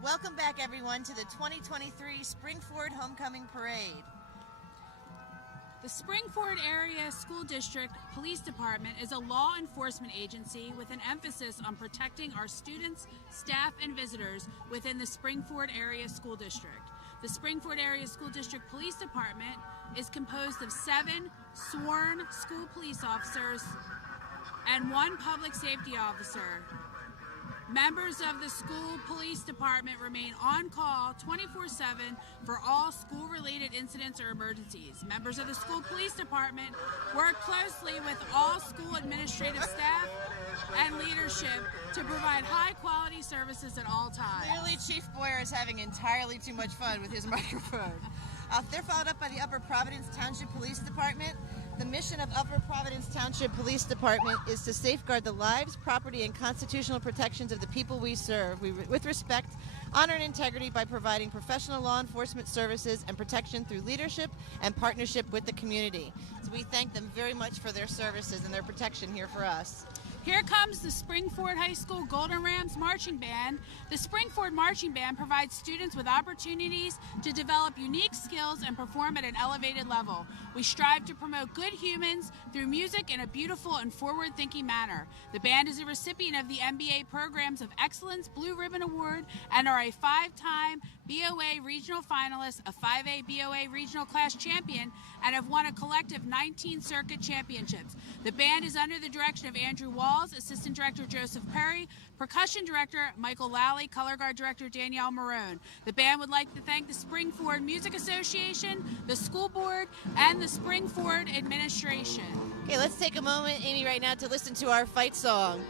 Welcome back, everyone, to the 2023 Spring-Ford Homecoming Parade. The Spring-Ford Area School District Police Department is a law enforcement agency with an emphasis on protecting our students, staff, and visitors within the Spring-Ford Area School District. The Spring-Ford Area School District Police Department is composed of 7 sworn school police officers and 1 public safety officer. Members of the school police department remain on call 24/7 for all school-related incidents or emergencies. Members of the school police department work closely with all school administrative staff and leadership to provide high-quality services at all times. Clearly, Chief Boyer is having entirely too much fun with his microphone. They're followed up by the Upper Providence Township Police Department. The mission of Upper Providence Township Police Department is to safeguard the lives, property, and constitutional protections of the people we serve with respect, honor, and integrity by providing professional law enforcement services and protection through leadership and partnership with the community. So we thank them very much for their services and their protection here for us. Here comes the Spring-Ford High School Golden Rams Marching Band. The Spring-Ford Marching Band provides students with opportunities to develop unique skills and perform at an elevated level. We strive to promote good humans through music in a beautiful and forward-thinking manner. The band is a recipient of the MBA Programs of Excellence Blue Ribbon Award and are a 5-time BOA Regional Finalist, a 5A BOA Regional Class Champion, and have won a collective 19 circuit championships. The band is under the direction of Andrew Walls, Assistant Director Joseph Perry, Percussion Director Michael Lally, Color Guard Director Danielle Marone. The band would like to thank the Spring-Ford Music Association, the school board, and the Spring-Ford administration. Okay, let's take a moment, Amy, right now to listen to our fight song.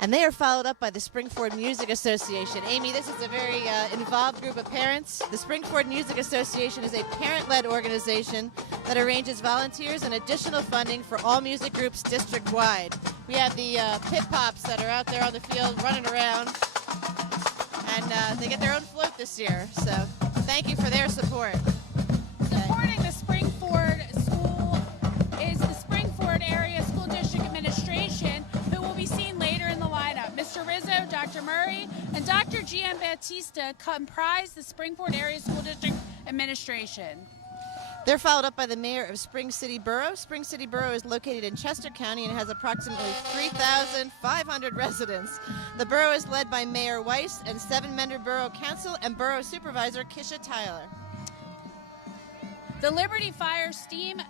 And they are followed up by the Spring-Ford Music Association. Amy, this is a very involved group of parents. The Spring-Ford Music Association is a parent-led organization that arranges volunteers and additional funding for all music groups district-wide. We have the Pit Pops that are out there on the field running around, and they get their own float this year. So thank you for their support. Supporting the Spring-Ford School is the Spring-Ford Area School District Administration, who will be seen later in the lineup. Mr. Rizzo, Dr. Murray, and Dr. Giambattista comprise the Spring-Ford Area School District Administration. They're followed up by the mayor of Spring City Borough. Spring City Borough is located in Chester County and has approximately 3,500 residents. The borough is led by Mayor Weiss and 7-member borough council and borough supervisor Kisha Tyler. The Liberty Fire Steam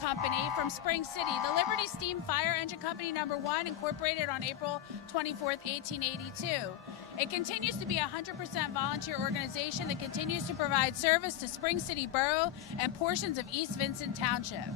Company from Spring City. The Liberty Steam Fire Engine Company No. 1 incorporated on April 24, 1882. It continues to be a 100% volunteer organization that continues to provide service to Spring City Borough and portions of East Vincent Township.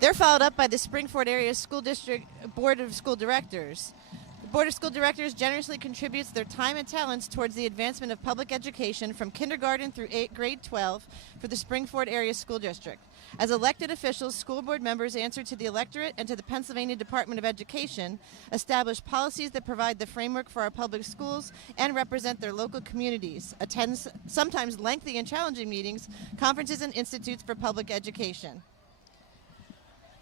They're followed up by the Spring-Ford Area School District Board of School Directors. The Board of School Directors generously contributes their time and talents towards the advancement of public education from kindergarten through grade 12 for the Spring-Ford Area School District. As elected officials, school board members answer to the electorate and to the Pennsylvania Department of Education, establish policies that provide the framework for our public schools, and represent their local communities, attend sometimes lengthy and challenging meetings, conferences, and institutes for public education.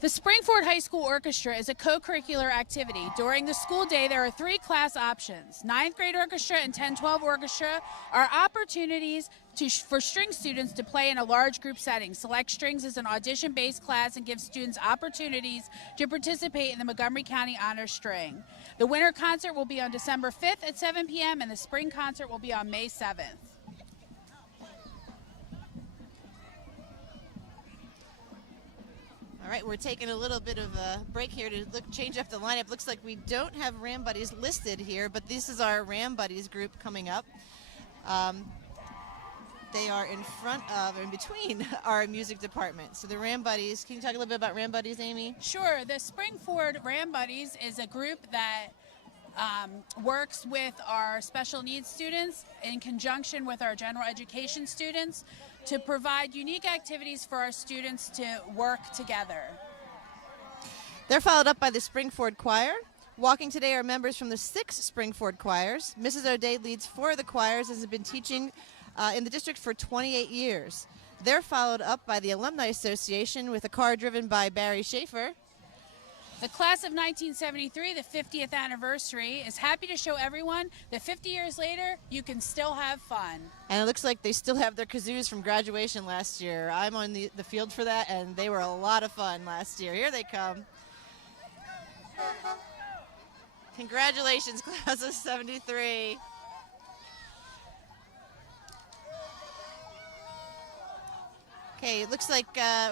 The Spring-Ford High School Orchestra is a co-curricular activity. During the school day, there are 3 class options. 9th grade orchestra and 10-12 orchestra are opportunities for string students to play in a large group setting. Select Strings is an audition-based class and gives students opportunities to participate in the Montgomery County Honor String. The winter concert will be on December 5th at 7 p.m. and the spring concert will be on May 7th. All right, we're taking a little bit of a break here to change up the lineup. Looks like we don't have Ram Buddies listed here, but this is our Ram Buddies group coming up. They are in front of, or in between, our music department. So the Ram Buddies, can you talk a little bit about Ram Buddies, Amy? Sure. The Spring-Ford Ram Buddies is a group that works with our special needs students in conjunction with our general education students. to provide unique activities for our students to work together. They're followed up by the Springford Choir. Walking today are members from the 6 Springford choirs. Mrs. O'Day leads 4 of the choirs and has been teaching in the district for 28 years. They're followed up by the Alumni Association with a car driven by Barry Schaefer. The class of 1973, the 50th anniversary, is happy to show everyone that 50 years later, you can still have fun. And it looks like they still have their kazoos from graduation last year. I'm on the field for that, and they were a lot of fun last year. Here they come. Congratulations, class of 73. Okay, it looks like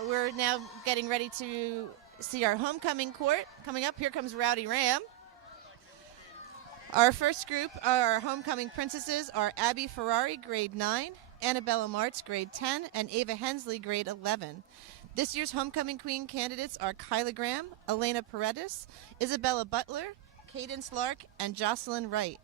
we're now getting ready to see our homecoming court coming up. Here comes Rowdy Ram. Our first group, our homecoming princesses, are Abby Ferrari, grade 9, Annabella Martz, grade 10, and Ava Hensley, grade 11. This year's homecoming queen candidates are Kyla Graham, Elena Paredes, Isabella Butler, Cadence Lark, and Jocelyn Wright.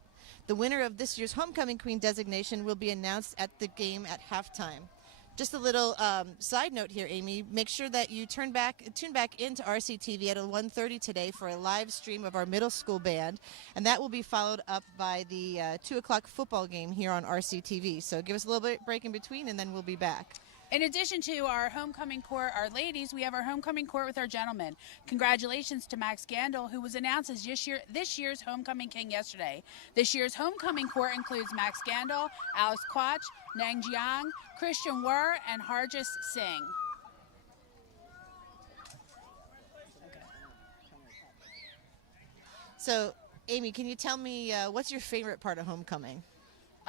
The winner of this year's homecoming queen designation will be announced at the game at halftime. Just a little side note here, Amy. Make sure that you tune back into RCTV at 1:30 today for a live stream of our middle school band, and that will be followed up by the 2 o'clock football game here on RCTV. So give us a little bit break in between, and then we'll be back. In addition to our homecoming court, our ladies, we have our homecoming court with our gentlemen. Congratulations to Max Gandel, who was announced as this year's homecoming king yesterday. This year's homecoming court includes Max Gandel, Alice Quach, Nang Jiang, Christian Wer, and Harjas Singh. So, Amy, can you tell me what's your favorite part of homecoming?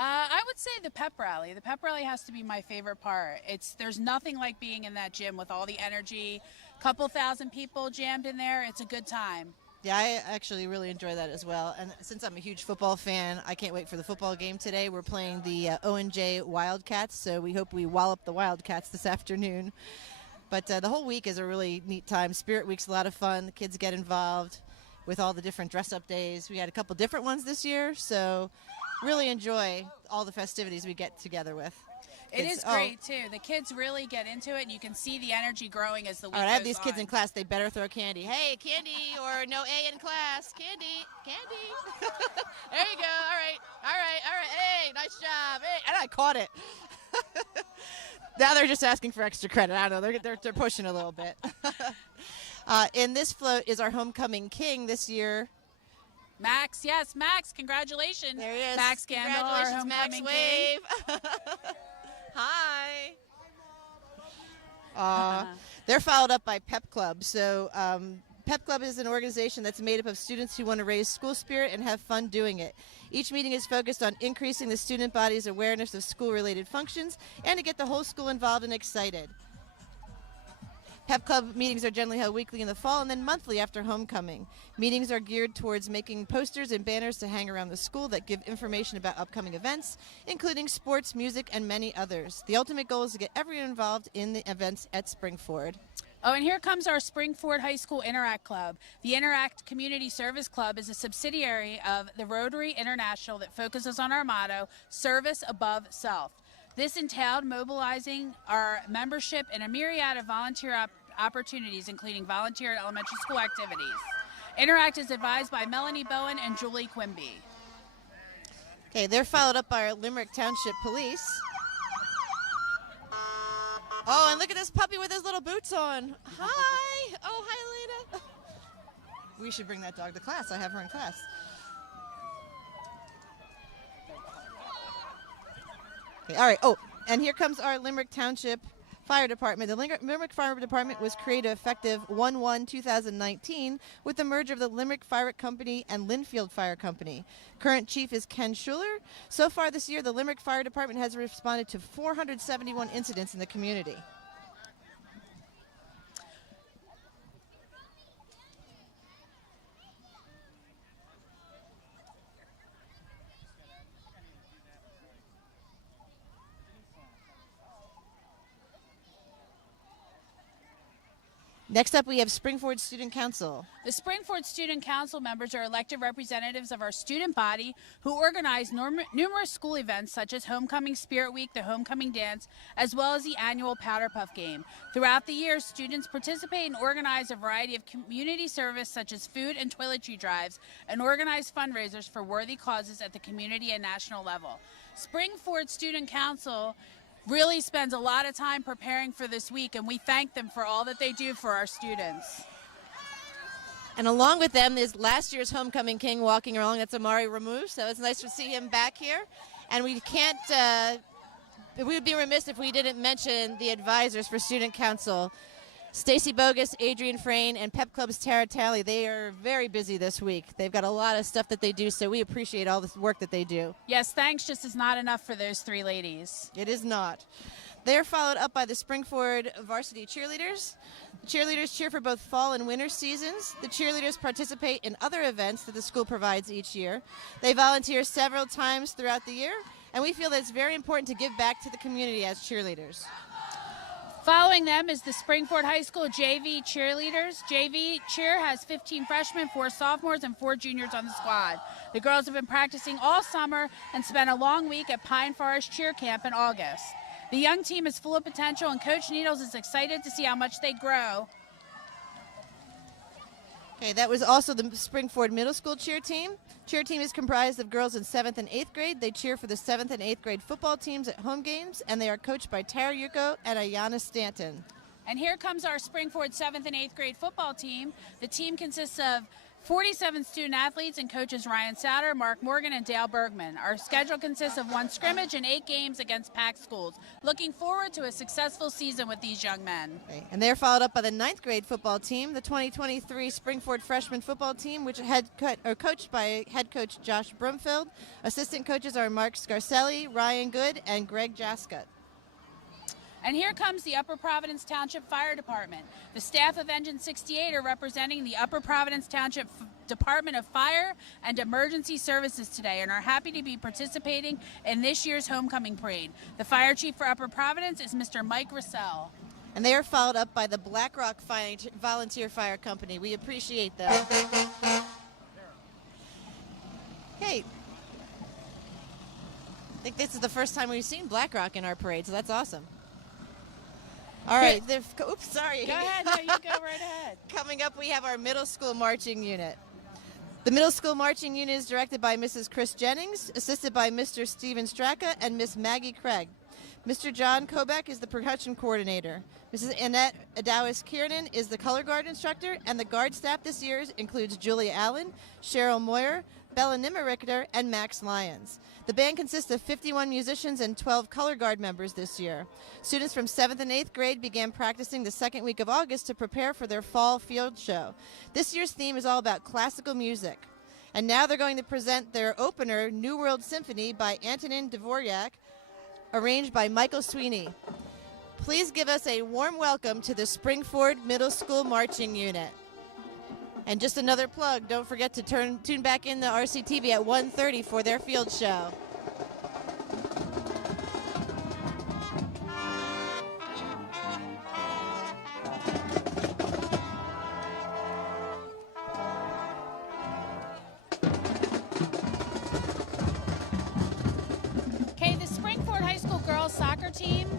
I would say the pep rally. The pep rally has to be my favorite part. There's nothing like being in that gym with all the energy, couple thousand people jammed in there. It's a good time. Yeah, I actually really enjoy that as well. And since I'm a huge football fan, I can't wait for the football game today. We're playing the O&J Wildcats, so we hope we wallop the Wildcats this afternoon. But the whole week is a really neat time. Spirit Week's a lot of fun. The kids get involved with all the different dress-up days. We had a couple different ones this year, so really enjoy all the festivities we get together with. It is great, too. The kids really get into it, and you can see the energy growing as the week goes on. All right, I have these kids in class. They better throw candy. Hey, candy or no A in class. Candy. There you go. All right. Hey, nice job. Hey, and I caught it. Now they're just asking for extra credit. I don't know. They're pushing a little bit. In this float is our homecoming king this year. Max, yes, Max, congratulations. There he is. Max Gandel, our homecoming king. Wave. Hi. They're followed up by Pep Club. So Pep Club is an organization that's made up of students who want to raise school spirit and have fun doing it. Each meeting is focused on increasing the student body's awareness of school-related functions and to get the whole school involved and excited. Pep Club meetings are generally held weekly in the fall and then monthly after homecoming. Meetings are geared towards making posters and banners to hang around the school that give information about upcoming events, including sports, music, and many others. The ultimate goal is to get everyone involved in the events at Springford. Oh, and here comes our Springford High School Interact Club. The Interact Community Service Club is a subsidiary of the Rotary International that focuses on our motto, service above self. This entailed mobilizing our membership in a myriad of volunteer opportunities, including volunteer and elementary school activities. Interact is advised by Melanie Bowen and Julie Quimby. Okay, they're followed up by our Limerick Township Police. Oh, and look at this puppy with his little boots on. Hi. Oh, hi, Elena. We should bring that dog to class. I have her in class. Okay, all right. Oh, and here comes our Limerick Township Fire Department. The Limerick Fire Department was created effective 1/1/2019 with the merger of the Limerick Fire Company and Linfield Fire Company. Current chief is Ken Schuler. So far this year, the Limerick Fire Department has responded to 471 incidents in the community. Next up, we have Springford Student Council. The Springford Student Council members are elected representatives of our student body who organize numerous school events such as Homecoming Spirit Week, the Homecoming Dance, as well as the annual Powder Puff Game. Throughout the year, students participate and organize a variety of community service such as food and toiletry drives and organize fundraisers for worthy causes at the community and national level. Springford Student Council really spends a lot of time preparing for this week, and we thank them for all that they do for our students. And along with them is last year's Homecoming King walking along. That's Amari Ramu, so it's nice to see him back here. And we would be remiss if we didn't mention the advisors for Student Council. Stacy Bogus, Adrian Frayne, and Pep Club's Tara Talley. They are very busy this week. They've got a lot of stuff that they do, so we appreciate all the work that they do. Yes, thanks just is not enough for those three ladies. It is not. They're followed up by the Springford varsity cheerleaders. The cheerleaders cheer for both fall and winter seasons. The cheerleaders participate in other events that the school provides each year. They volunteer several times throughout the year, and we feel that it's very important to give back to the community as cheerleaders. Following them is the Springford High School JV cheerleaders. JV cheer has 15 freshmen, 4 sophomores, and 4 juniors on the squad. The girls have been practicing all summer and spent a long week at Pine Forest Cheer Camp in August. The young team is full of potential, and Coach Needles is excited to see how much they grow. Okay, that was also the Springford Middle School cheer team. Cheer team is comprised of girls in 7th and 8th grade. They cheer for the 7th and 8th grade football teams at home games, and they are coached by Tara Yuko and Ayana Stanton. And here comes our Springford 7th and 8th grade football team. The team consists of 47 student athletes and coaches Ryan Souter, Mark Morgan, and Dale Bergman. Our schedule consists of 1 scrimmage and 8 games against packed schools. Looking forward to a successful season with these young men. Okay. And they're followed up by the 9th grade football team, the 2023 Springford freshman football team, which are coached by head coach Josh Brumfield. Assistant coaches are Mark Scarcelli, Ryan Good, and Greg Jascott. And here comes the Upper Providence Township Fire Department. The staff of Engine 68 are representing the Upper Providence Township Department of Fire and Emergency Services today and are happy to be participating in this year's homecoming parade. The fire chief for Upper Providence is Mr. Mike Russell. And they are followed up by the Black Rock Volunteer Fire Company. We appreciate them. Hey, I think this is the first time we've seen Black Rock in our parade, so that's awesome. All right. Oops, sorry. Go ahead. No, you go right ahead. Coming up, we have our middle school marching unit. The middle school marching unit is directed by Mrs. Chris Jennings, assisted by Mr. Steven Straka and Miss Maggie Craig. Mr. John Kobeck is the percussion coordinator. Mrs. Annette Adawis Kiernan is the color guard instructor, and the guard staff this year includes Julia Allen, Cheryl Moyer, Bella Nimmer-Richter, and Max Lyons. The band consists of 51 musicians and 12 color guard members this year. Students from 7th and 8th grade began practicing the second week of August to prepare for their fall field show. This year's theme is all about classical music. And now they're going to present their opener, New World Symphony by Antonin Dvorak, arranged by Michael Sweeney. Please give us a warm welcome to the Springford Middle School Marching Unit. And just another plug, don't forget to tune back in to RCTV at 1:30 for their field show. Okay, the Springford High School girls soccer teams,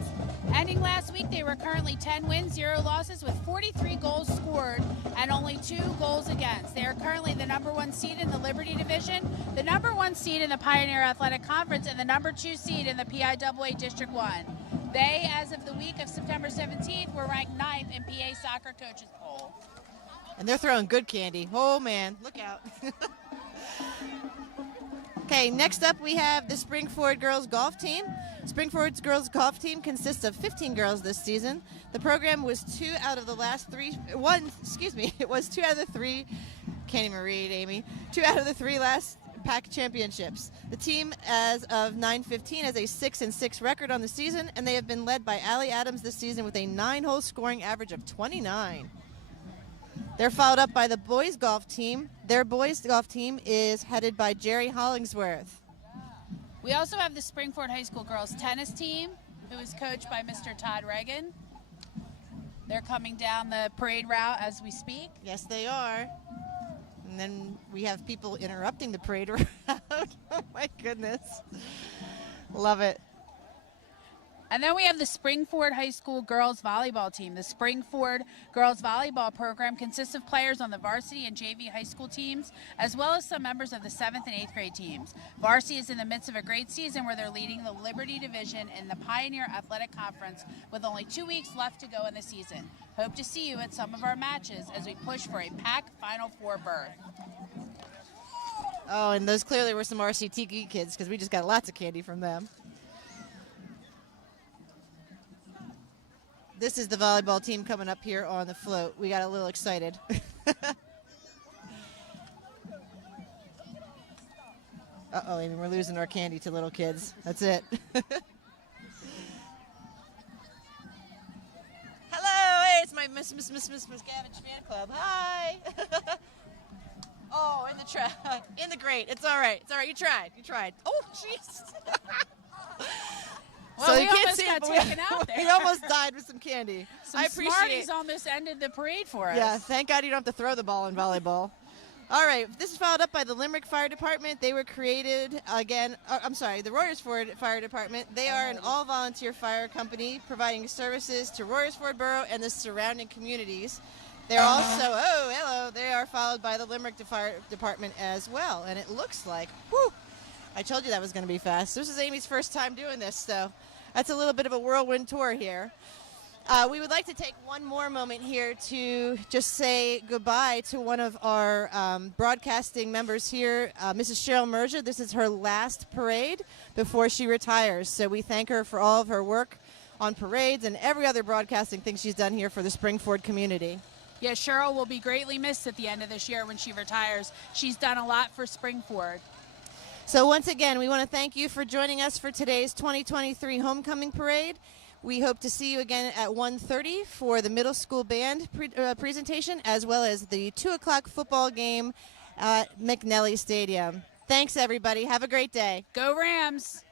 ending last week, they were currently 10 wins, 0 losses with 43 goals scored and only 2 goals against. They are currently the #1 seed in the Liberty Division, the #1 seed in the Pioneer Athletic Conference, and the #2 seed in the PIAA District 1. They, as of the week of September 17th, were ranked 9th in PA Soccer Coaches Poll. And they're throwing good candy. Oh, man, look out. Okay, next up we have the Springford girls golf team. Springford's girls golf team consists of 15 girls this season. The program was it was 2 out of the 3, can't even read, Amy, 2 out of the 3 last PAC championships. The team, as of 9/15, has a 6-6 record on the season, and they have been led by Allie Adams this season with a 9-hole scoring average of 29. They're followed up by the boys golf team. Their boys golf team is headed by Jerry Hollingsworth. We also have the Springford High School girls tennis team, who is coached by Mr. Todd Reagan. They're coming down the parade route as we speak. Yes, they are. And then we have people interrupting the parade route. Oh, my goodness. Love it. And then we have the Spring-Ford High School girls volleyball team. The Spring-Ford girls volleyball program consists of players on the varsity and JV high school teams, as well as some members of the 7th and 8th grade teams. Varsity is in the midst of a great season where they're leading the Liberty Division in the Pioneer Athletic Conference with only 2 weeks left to go in the season. Hope to see you at some of our matches as we push for a PAC Final Four berth. Oh, and those clearly were some RCTE kids because we just got lots of candy from them. This is the volleyball team coming up here on the float. We got a little excited. Uh-oh, and we're losing our candy to little kids. That's it. Hello, hey, it's my Miss Gavin fan club. Hi. Oh, in the grate. It's all right. It's all right. You tried. Oh, jeez. Well, we almost got taken out there. We almost died with some candy. I appreciate it. Almost ended the parade for us. Yeah, thank God you don't have to throw the ball in volleyball. All right, this is followed up by the Limerick Fire Department. They were created again. The Royersford Fire Department. They are an all-volunteer fire company providing services to Royersford Borough and the surrounding communities. They're also, they are followed by the Limerick Fire Department as well. And it looks like, I told you that was going to be fast. This is Amy's first time doing this, so that's a little bit of a whirlwind tour here. We would like to take one more moment here to just say goodbye to one of our broadcasting members here, Mrs. Cheryl Merja. This is her last parade before she retires, so we thank her for all of her work on parades and every other broadcasting thing she's done here for the Spring-Ford community. Yeah, Cheryl will be greatly missed at the end of this year when she retires. She's done a lot for Spring-Ford. So once again, we want to thank you for joining us for today's 2023 Homecoming Parade. We hope to see you again at 1:30 for the middle school band presentation, as well as the 2 o'clock football game at McNelly Stadium. Thanks, everybody. Have a great day. Go Rams!